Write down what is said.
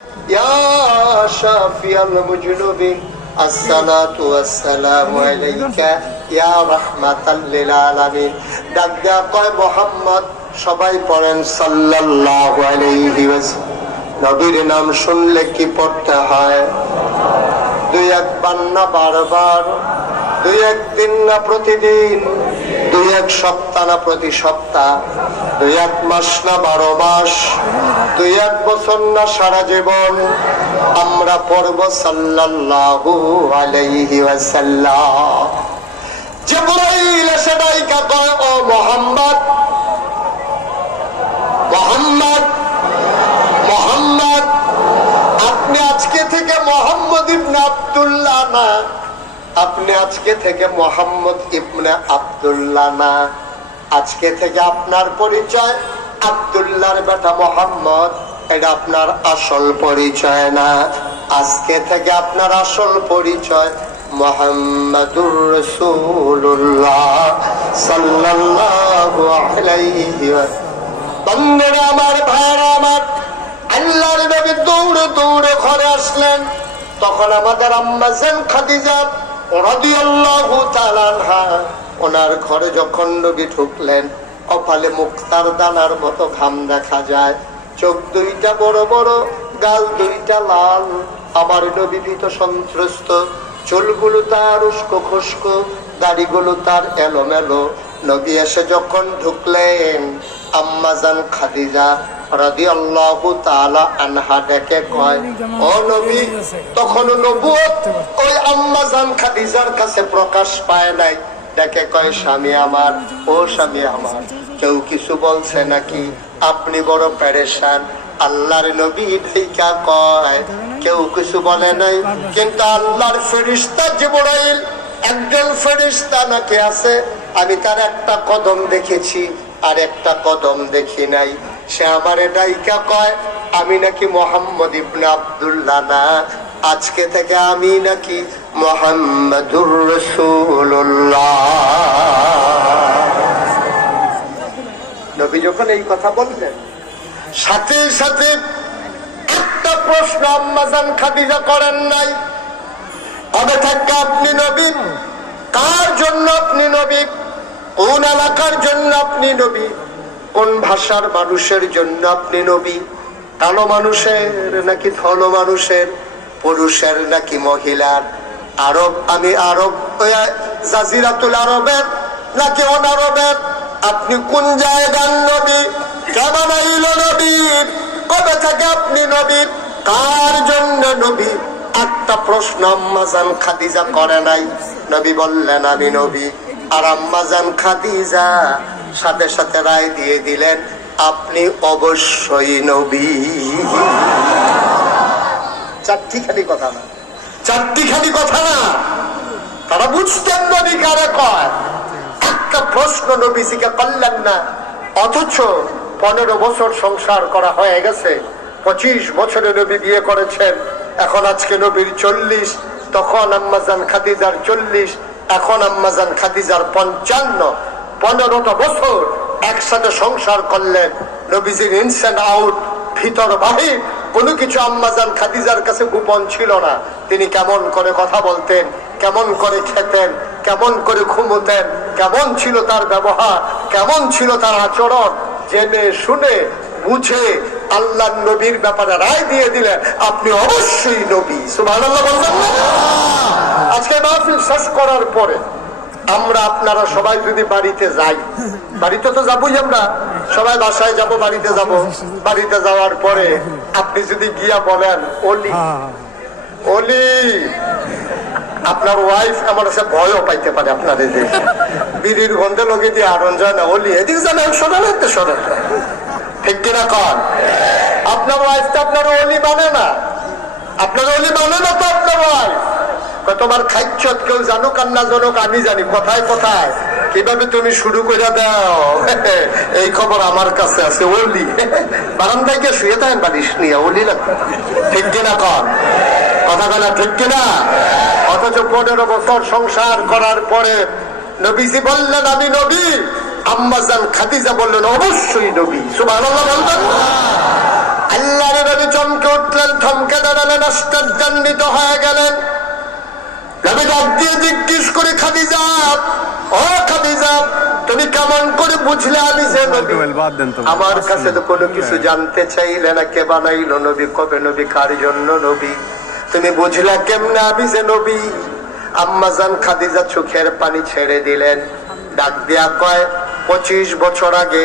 ইয়া শাফিয়াল মুজনুবিন আসসালাতু ওয়াসসালামু আলাইকা ইয়া রাহমাতাল লিল আলামিন। ডাক দেয়া কয় মুহাম্মদ, সবাই পড়েন সাল্লাল্লাহু আলাইহি ওয়াসাল্লাম। নবীর নাম শুনলে কি পড়তে হয়? দুই একবার না বারবার, দুই একদিন না প্রতিদিন, দুই এক সপ্তাহ না প্রতি সপ্তাহ, দুই এক মাস না 12 মাস, দুই এক বছর না সারা জীবন আমরা পড়ব সাল্লাল্লাহু আলাইহি ওয়াসাল্লাম। জিবরাইল এসে ডাইকা কয়, ও মুহাম্মদ, মুহাম্মদ, মুহাম্মদ, আপনি আজকে থেকে মুহাম্মদ ইবনে আব্দুল্লাহ না, আপনি আজকে থেকে মুহাম্মদ ইবনে আব্দুল্লাহ না, আজকে থেকে আপনার পরিচয় আব্দুল্লাহর বেটা মুহাম্মদ, এটা আপনার আসল পরিচয় না। আজকে থেকে আপনার আসল পরিচয় মুহাম্মাদুর রাসূলুল্লাহ সাল্লাল্লাহু আলাইহি ওয়াসাল্লাম। বন্ধুরা আমার, ভাইরা আমার, আল্লাহর নবী দৌড়ে দৌড়ে ঘরে আসলেন। তখন আমাদের আম্মা জান খাদিজা রাদিয়াল্লাহু তাআলা আনহা ওনার ঘরে যখন নবী ঢুকলেন, কপালে মুক্তার দানার মতো ঘাম দেখা যায়, চোখ দুইটা বড় বড়, গাল দুইটা লাল। আমার নবী ভীত সন্ত্রস্ত, চুলগুলো তার উস্কো খুস্কো, দাড়িগুলো তার এলোমেলো। নবী এসে যখন ঢুকলেন, আম্মা জান খাদিজা রাদিয়াল্লাহু তাআলা আনহা ডেকে কয়, ও নবী। তখন নবুয়ত ওই আম্মা জান খাদিজার কাছে প্রকাশ পায় নাই। ডেকে কয়, স্বামী আমার, ও স্বামী আমার, কেউ কিছু বলছে নাকি? আপনি বড় পেরেশান। আল্লাহর নবী ঢাইকা কয়, কেউ কিছু বলে নাই, কিন্তু আল্লাহর ফেরেশতা জিবরাইল, একজন ফেরেশতা নাকি আছে, আমি তার একটা কদম দেখেছি আর একটা কদম দেখি নাই। সে আমারে ডাইকা কয়, আমি নাকি মুহাম্মদ ইবনে আব্দুল্লাহ না, আজকে থেকে আমি নাকি মুহাম্মাদুর রাসূলুল্লাহ। নবী যখন এই কথা বললেন, সাথে সাথে একটা প্রশ্ন আম্মা জান খাদিজা করেন নাই, কবে থেকে আপনি নবী? কার জন্য আপনি নবী? কোন এলাকার জন্য আপনি নবী? কোন ভাষার মানুষের জন্য আপনি নবী? কালো মানুষের নাকি ধন মানুষের? পুরুষের নাকি মহিলার? আরব, আমি আরব, জাজিরাতুল আরবের নাকি অনারবের? আপনি কোন জায়গার নবী? কেমন আইল নবী? কবে থেকে আপনি নবী? কার জন্য নবী? একটা প্রশ্ন আম্মা জান খাদিজা করে নাই। নবী বললেন, আমি নবী। আর আম্মা জান খাদিজা সাথে সাথে রায় দিয়ে দিলেন, আপনি অবশ্যই নবী। চারটিখানি কথা না, চারটিখানি কথা না, তারা বুঝতেন নবী কারে কয়। একটা প্রশ্ন নবীজিকে করলেন না, অথচ 15 বছর সংসার করা হয়ে গেছে। 25 বছরে নবী বিয়ে করেছেন। এখন আজকে নবীর 40, তখন আম্মা জান খাদিজার 40, এখন আম্মা জান খাদিজার 55। 15টা বছর একসাথে সংসার করলেন। নবীজির ইনস এন্ড আউট, ভিতর বাহির কোনো কিছু আম্মা জান খাদিজার কাছে গোপন ছিল না। তিনি কেমন করে কথা বলতেন, কেমন করে খেতেন, কেমন করে ঘুমোতেন, কেমন ছিল তার ব্যবহার, কেমন ছিল তার আচরণ, জেনে শুনে বুঝে আল্লাহর নবীর ব্যাপারে রায় দিয়ে দিলেন, আপনি অবশ্যই নবী। সুবহানাল্লাহ বলবেন না? আজকে মাহফিল শেষ করার পরে আমরা আপনারা সবাই যদি বাড়িতে যাই, বাড়িতে তো যাবোই, আমরা সবাই বাসায় যাব, বাড়িতে যাব। বাড়িতে যাওয়ার পরে আপনি যদি গিয়া বলেন, ওলি ওলি, আপনার ওয়াইফ আমার কাছে ভয়ও পাইতে পারে। আপনাদের যে বিড়ির গন্ধে লগে দিয়ে আরন যায় না, ওলি এদিকে যান, সরেন, সরেন, ঠিক কিনা কন? আপনার ওয়াইফ তো আপনার ওলি মানে না, আপনার ওলি মানে না তো আপনার ওয়াইফ। তোমার খাইচ্ছত কেউ জানুক আর না জানুক, আমি জানি কোথায় কোথায় কিভাবে তুমি শুরু করে দাও, এই খবর আমার কাছে আছে। ওলি বারান্দায় গিয়ে শুয়ে থাকেন বালিশ নিয়ে, ওলি লাগবে, ঠিক কিনা কন? কথা বলা ঠিক কিনা? অথচ 15 বছর সংসার করার পরে নবীজি বললেন, আমি নবী। আম্মা জান খাদিজা বললেন, অবশ্যই নবী। সুবহানাল্লাহ বলবেন? আল্লাহর নবী চমকে উঠলেন, থমকে দাঁড়ালেন, আশ্চর্যান্বিত হয়ে গেলেন। নবী ডাক দিয়ে জিজ্ঞেস করে, খাদিজা, ও খাদিজা, তুমি কেমন করে বুঝলে আমি যে নবী? আমার কাছে তো কোনো কিছু জানতে চাইলে না। কে বানাইলো নবী, কবে নবী, কার জন্য নবী, তুমি বুঝলা কেমনে আমি যে নবী? আম্মাজান খাদিজা চোখের পানি ছেড়ে দিলেন, ডাক দিয়া কয়, 25 বছর আগে